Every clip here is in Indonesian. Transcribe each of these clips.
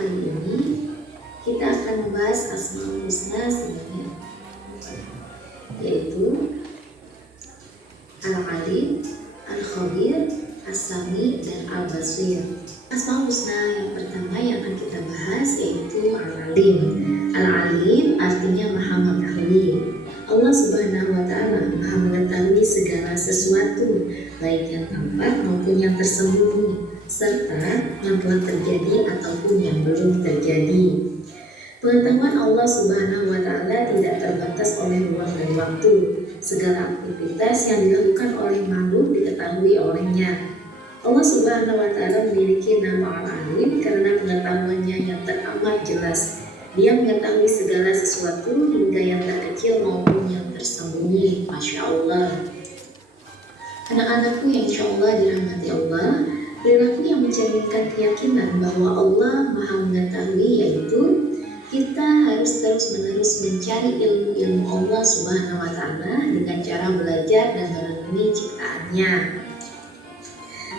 Kali ini kita akan membahas Asmaul Husna sebanyak 4, yaitu Al-Alim, Al-Khabir, As-Sami, dan Al-Basir. Asmaul Husna yang pertama yang akan kita bahas yaitu Al-Alim. Al-Alim artinya Maha Mengetahui. Allah Subhanahu wa Ta'ala Maha mengetahui segala sesuatu, baik yang tampak maupun yang tersembunyi, serta yang telah terjadi ataupun yang belum terjadi. Pengetahuan Allah Subhanahu wa Ta'ala tidak terbatas oleh ruang dan waktu. Segala aktivitas yang dilakukan oleh makhluk diketahui olehnya. Allah Subhanahu wa Ta'ala memiliki nama Al-Alim karena pengetahuannya yang teramat jelas. Dia mengetahui segala sesuatu hingga yang terkecil maupun yang tersembunyi. Masya Allah. Anak-anakku yang insya Allah dirahmati Allah, perilaku yang mencerminkan keyakinan bahwa Allah Maha Mengetahui yaitu kita harus terus-menerus mencari ilmu-ilmu Allah Subhanahu wa Ta'ala dengan cara belajar dan merenungi ciptaannya.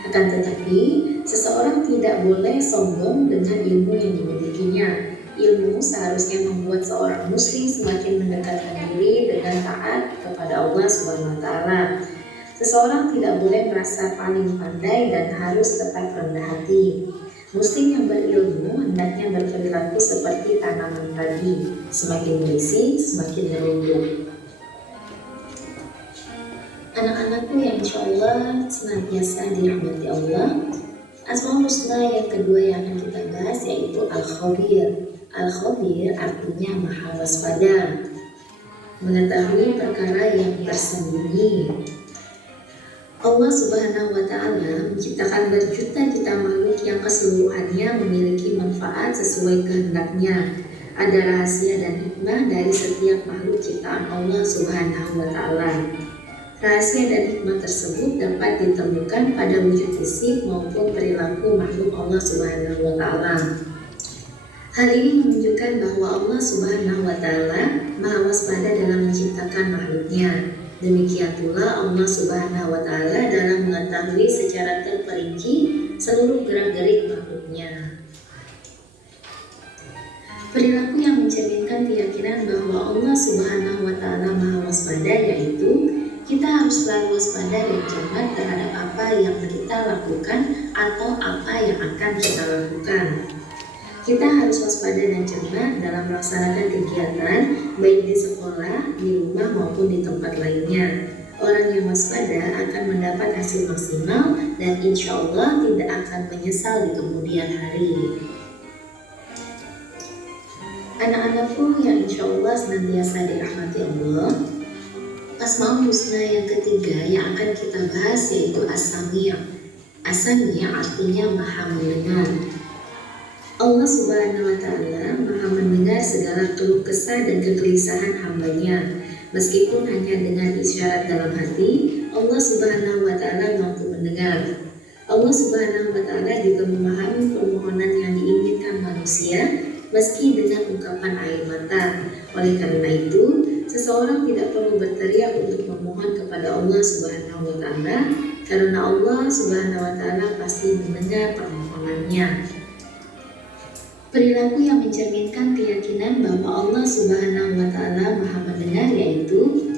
Akan tetapi, seseorang tidak boleh sombong dengan ilmu yang dimilikinya. Ilmu seharusnya membuat seorang muslim semakin mendekatkan diri dengan taat kepada Allah Subhanahu wa Ta'ala. Seseorang tidak boleh merasa paling pandai dan harus tetap rendah hati. Muslim yang berilmu hendaknya berperilaku seperti tanaman padi, semakin berisi, semakin menumbuh. Anak-anakku yang insya Allah senantiasa dirahmati Allah, Asmaul Husna yang kedua yang akan kita bahas yaitu Al-Khabir. Al-Khabir artinya Maha Waspada, mengetahui perkara yang tersembunyi. Allah Subhanahu wa Ta'ala menciptakan berjuta-juta makhluk yang keseluruhannya memiliki manfaat sesuai kehendaknya. Ada rahasia dan hikmah dari setiap makhluk ciptaan Allah Subhanahu wa Ta'ala. Rahasia dan hikmah tersebut dapat ditemukan pada wujud fisik maupun perilaku makhluk Allah Subhanahu wa Ta'ala. Hal ini menunjukkan bahwa Allah Subhanahu wa Ta'ala Maha waspada dalam menciptakan makhluknya. Demikian pula Allah Subhanahu wa Ta'ala dalam mengetahui secara terperinci seluruh gerak-gerik makhluknya. Perilaku yang mencerminkan keyakinan bahwa Allah Subhanahu wa Ta'ala Maha waspada yaitu kita harus selalu waspada dan cermat terhadap apa yang kita lakukan atau apa yang akan kita lakukan. Kita harus waspada dan cermat dalam melaksanakan kegiatan baik di sekolah, di rumah maupun di tempat lainnya. Orang yang waspada akan mendapat hasil maksimal dan insya Allah tidak akan menyesal di kemudian hari. Anak-anakku yang insya Allah senantiasa dirahmati Allah, Asmaul Husna yang ketiga yang akan kita bahas yaitu As-Sami'. As-Sami' artinya Maha Mendengar. Allah Subhanahu wa Ta'ala Maha mendengar segala keluh kesah dan kegelisahan hambanya. Meskipun hanya dengan isyarat dalam hati, Allah Subhanahu wa Ta'ala mampu mendengar. Allah Subhanahu wa Ta'ala juga memahami permohonan yang diinginkan manusia meski dengan ungkapan air mata. Oleh karena itu, seseorang tidak perlu berteriak untuk memohon kepada Allah Subhanahu wa Ta'ala karena Allah Subhanahu wa Ta'ala pasti mendengar permohonannya. Perilaku yang mencerminkan keyakinan bahwa Allah Subhanahu wa Ta'ala Maha mendengar yaitu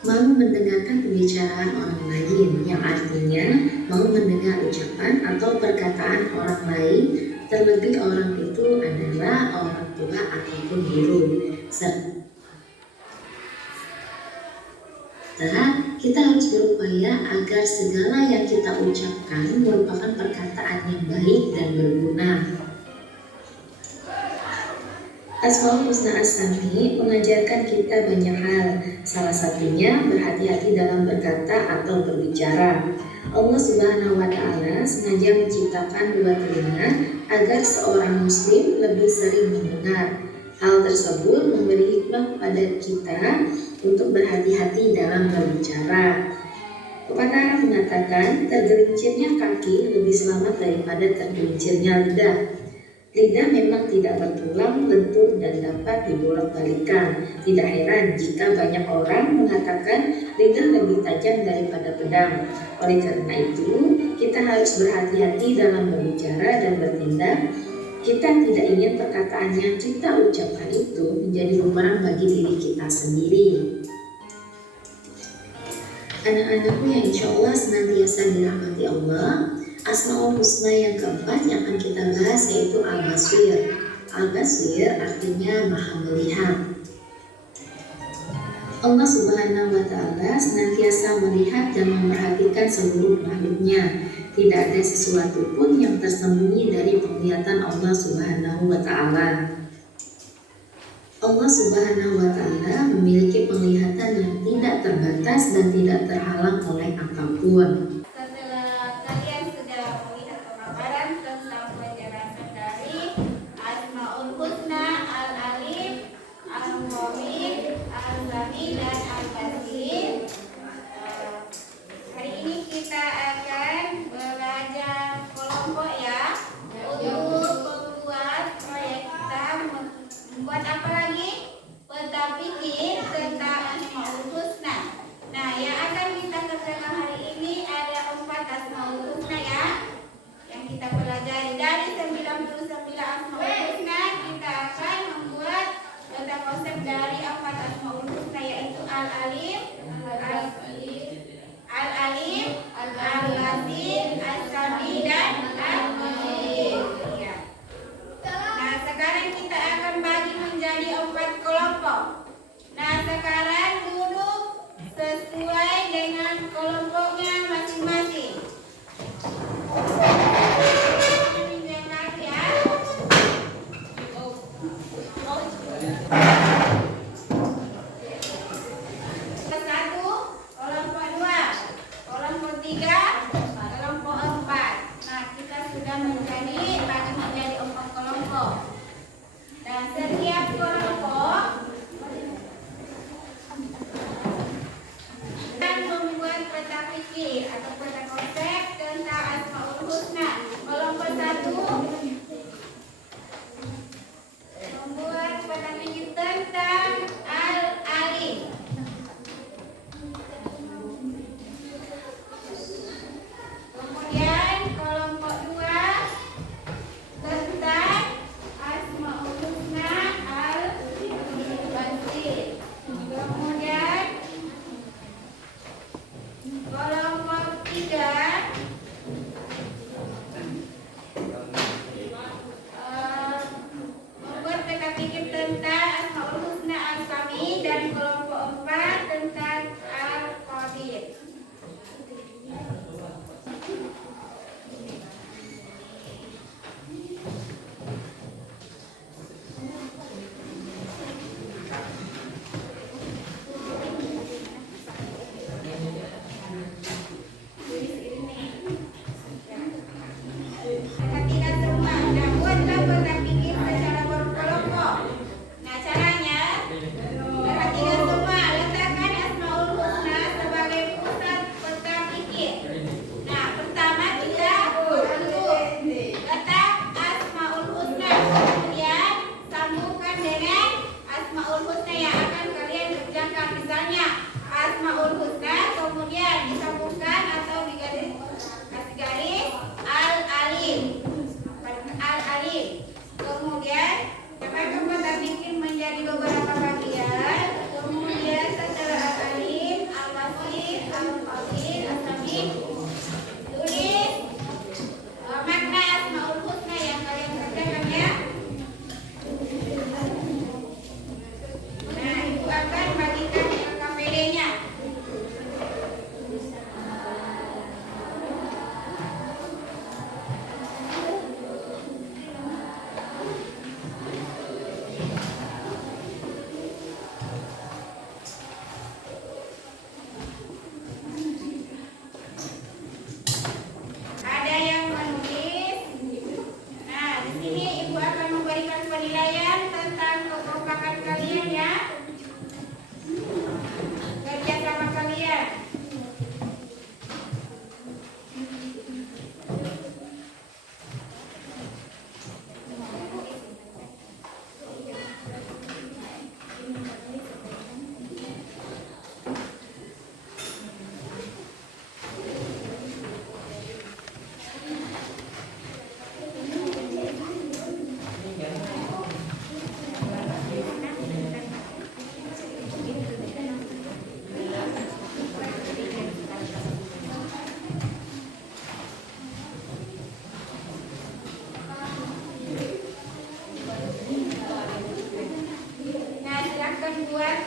mau mendengarkan pembicaraan orang lain, yang artinya mau mendengar ucapan atau perkataan orang lain, terlebih orang itu adalah orang tua ataupun guru. Kita harus berupaya agar segala yang kita ucapkan merupakan perkataan yang baik dan berguna. Asmaul Husna As-Sami mengajarkan kita banyak hal, salah satunya berhati-hati dalam berkata atau berbicara. Allah Subhanahu wa Ta'ala sengaja menciptakan dua telinga agar seorang muslim lebih sering mendengar. Hal tersebut memberi hikmah kepada kita untuk berhati-hati dalam berbicara. Pepatah mengatakan tergelincirnya kaki lebih selamat daripada tergelincirnya lidah. Lidah memang tidak bertulang, lentur, dan dapat dibolak-balikan. Tidak heran jika banyak orang mengatakan lidah lebih tajam daripada pedang. Oleh karena itu, kita harus berhati-hati dalam berbicara dan bertindak Kita tidak ingin perkataan yang kita ucapkan itu menjadi bumerang bagi diri kita sendiri. Anak-anakku yang insya Allah senantiasa dirahmati Allah, Asmaul Husna yang keempat yang akan kita bahas yaitu Al-Basir. Al-Basir artinya Maha Melihat. Allah Subhanahu wa Ta'ala senantiasa melihat dan memperhatikan seluruh makhluknya. Tidak ada sesuatu pun yang tersembunyi dari penglihatan Allah Subhanahu wa Ta'ala. Allah Subhanahu wa Ta'ala memiliki penglihatan yang tidak terbatas dan tidak terhalang oleh apapun. Setelah kalian sudah melihat pemaparan tentang penjelasan dari Asmaul Husna, Al-Alim, Al-Mu'min, Al-Sami, dan Al-Basir, hari ini kita akan belajar kelompok ya untuk membuat proyek kita membuat apa lagi? Peta pikir tentang Asmaul Husna. Nah, yang akan kita kerjakan hari ini adalah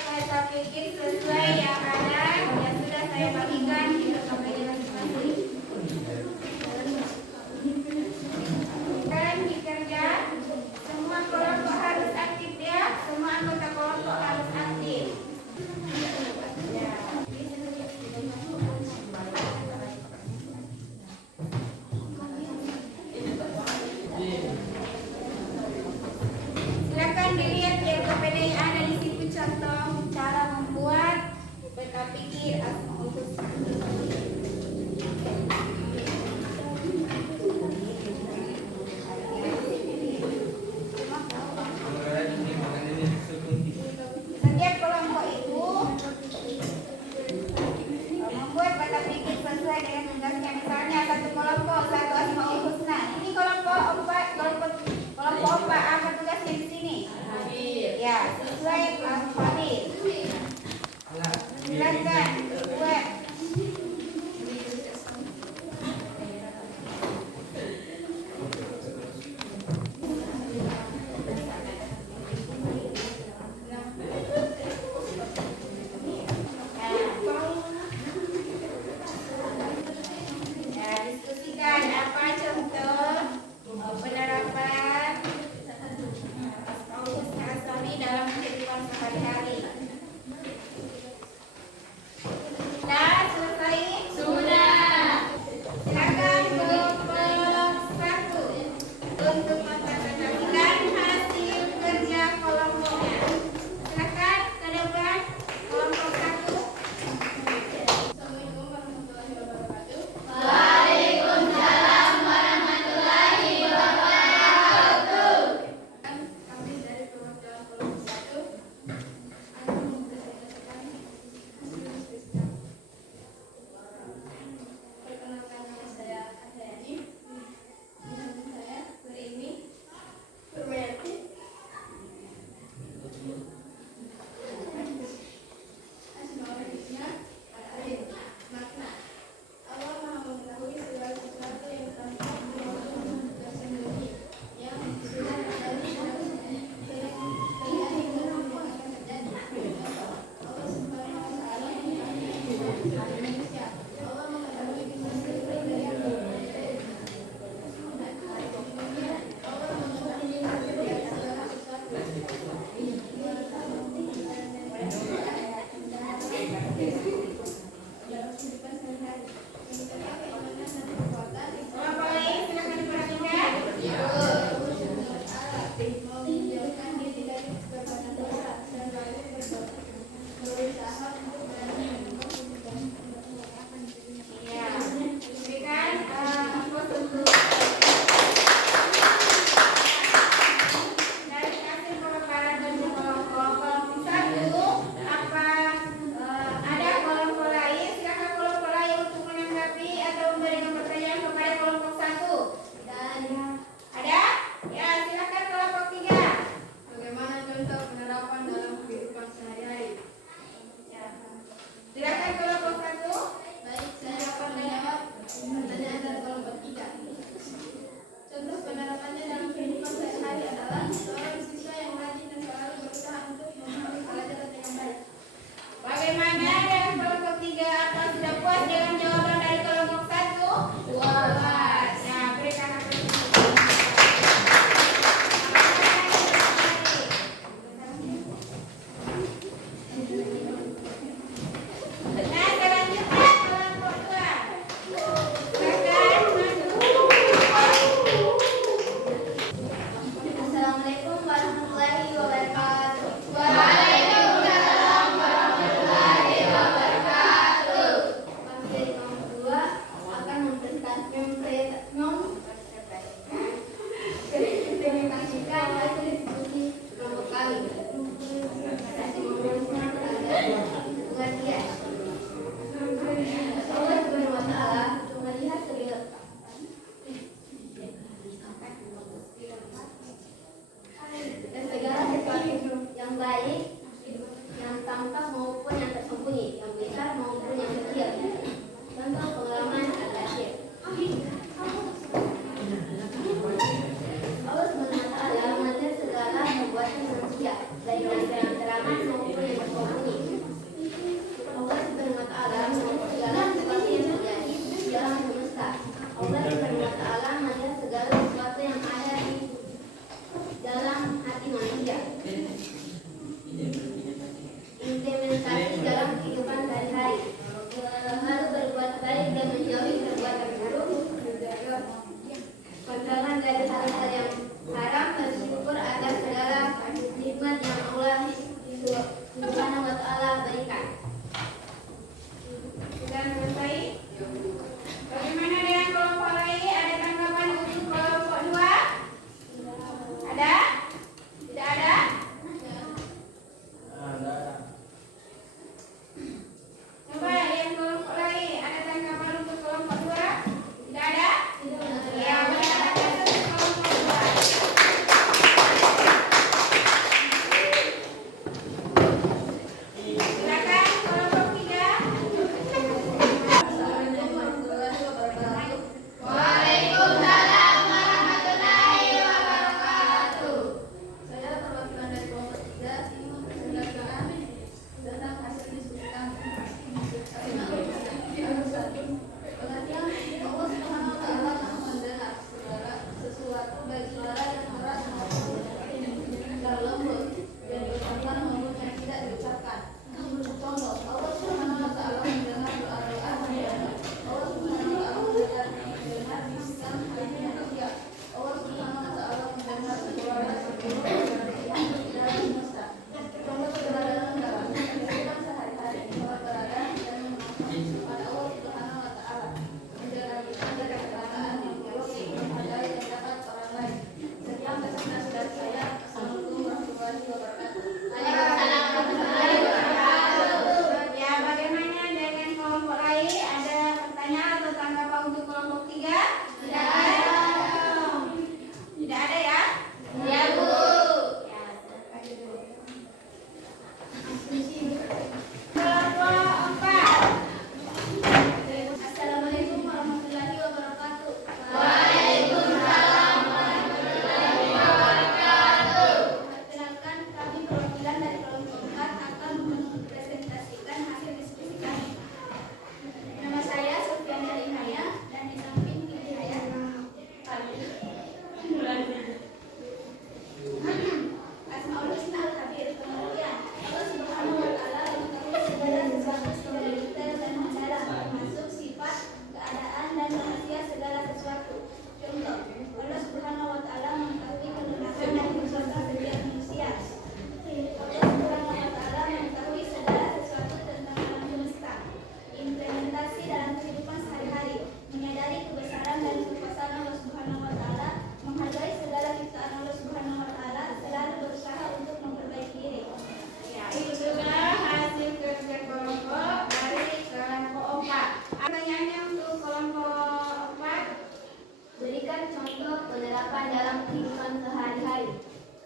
peta pikir sesuai yang ada yang sudah saya bagikan di rekan meja masing-masing. Dan dikerja, semua kelompok harus aktif ya, semua anggota kelompok harus aktif. Ya. Silakan dilihat di LKPD yang ada di situ contoh cara membuat peta pikir asal usul.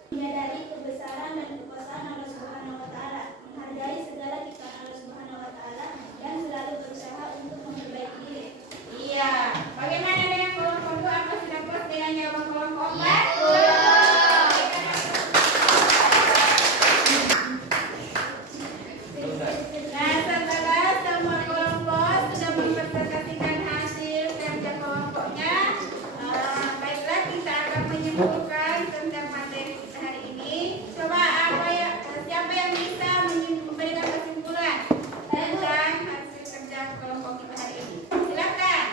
menyadari kebesaran dan kekuasaan Allah Subhanahu wa taala, menghargai segala ciptaan Allah Subhanahu wa taala dan selalu berusaha untuk memperbaiki diri. Iya. Bagaimana dengan kelompok 2? Apa sudah puas dengan jawaban kelompok 4? Nah, setelah semua kelompok sudah mempresentasikan hasil kerja kelompoknya, baiklah kita akan menyimpulkan tentang materi kita hari ini. Coba siapa yang bisa memberikan kesimpulan tentang hasil kerja kelompok kita hari ini? Silakan.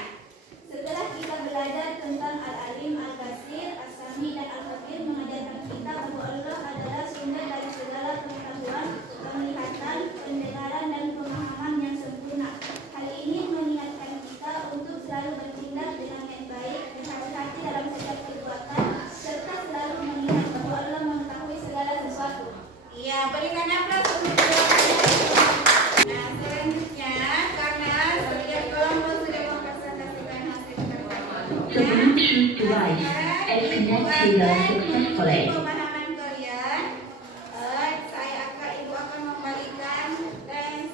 Setelah kita belajar tentang Al-Alim, Al-Basir, As-Sami, dan Al-Khabir mengajarkan kita bahwa Allah adalah sumber dari segala pengetahuan, penglihatan, pendengaran, dan pemahaman yang sempurna. Hal ini mengingatkan kita untuk selalu bertindak dengan yang baik, berhati-hati dalam setiap perbuatan, serta selalu mengingat bahwa Allah mengetahui segala sesuatu. Iya, berikan aplaus untuk jawabannya. Nah, selanjutnya karena setiap kelompok sudah mempresentasikan hasil kerja The Bluetooth device is connected successfully. pemahaman kalian, Ibu akan membalikan tes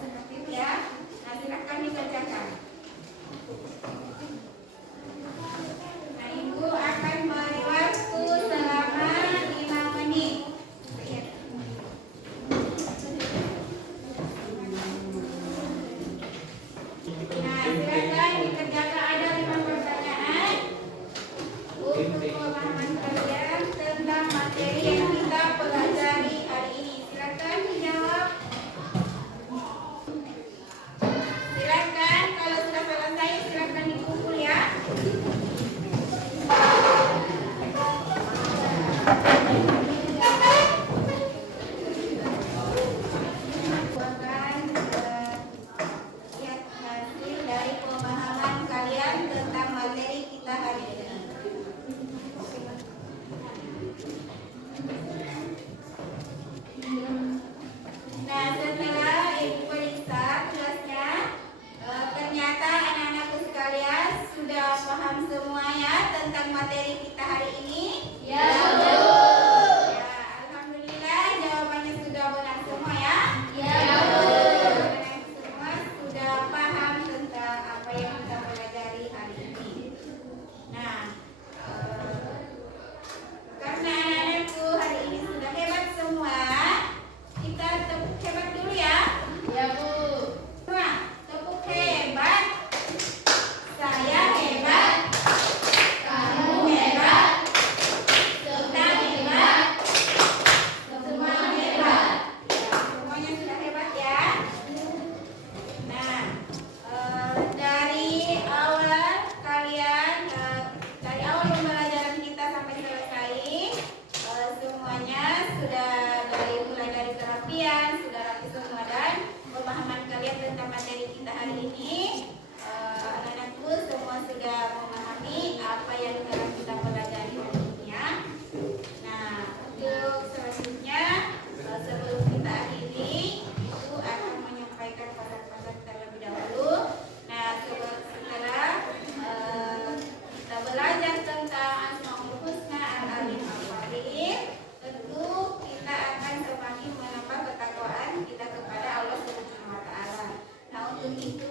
sedikit ya. Nah, silakan dikerjakan. Nah, Ibu akan beri waktu selama 5 menit. Nah, silakan dikerjakan, ada 5 pertanyaan untuk pemahaman kalian tentang materi yang kita pelajari hari ini. Silakan dijawab. Silakan, kalau sudah selesai silakan dikumpul ya. Akan lihat hasil dari pemahaman kalian tentang materi kita hari ini. Nah, setelah Ibu periksa tugasnya, ternyata anak-anakku sekalian sudah paham semuanya tentang materi kita hari ini. Ya, Bu. Ya, alhamdulillah jawabannya sudah benar semua ya. Ya, Bu. Anak-anak semua sudah paham tentang apa yang kita pelajari hari ini. Nah, karena anak-anakku hari ini sudah hebat semua, kita tepuk hebat dulu ya. Ya, Bu. Semua tepuk hebat. Saya hebat. Kamu hebat. Kita hebat. Semua hebat. Ya, semuanya sudah hebat ya. Nah, dari awal kalian dari awal pembelajaran kita sampai selesai, semuanya sudah mulai dari terapian sudah rapi semua, dan pemahaman kalian tentang materi kita hari ini, anak-anakku semua sudah memahami apa yang telah kita pelajari hari ini ya. Nah, untuk selanjutnya, sebelum kita akhiri, Ibu akan menyampaikan pesan-pesan terlebih dahulu. Nah, setelah kita belajar tentang Asmaul Husna, Al-Alim, Al-Khabir, tentu kita akan semakin menambah ketakwaan kita kepada Allah Subhanahu wa taala. Nah, untuk itu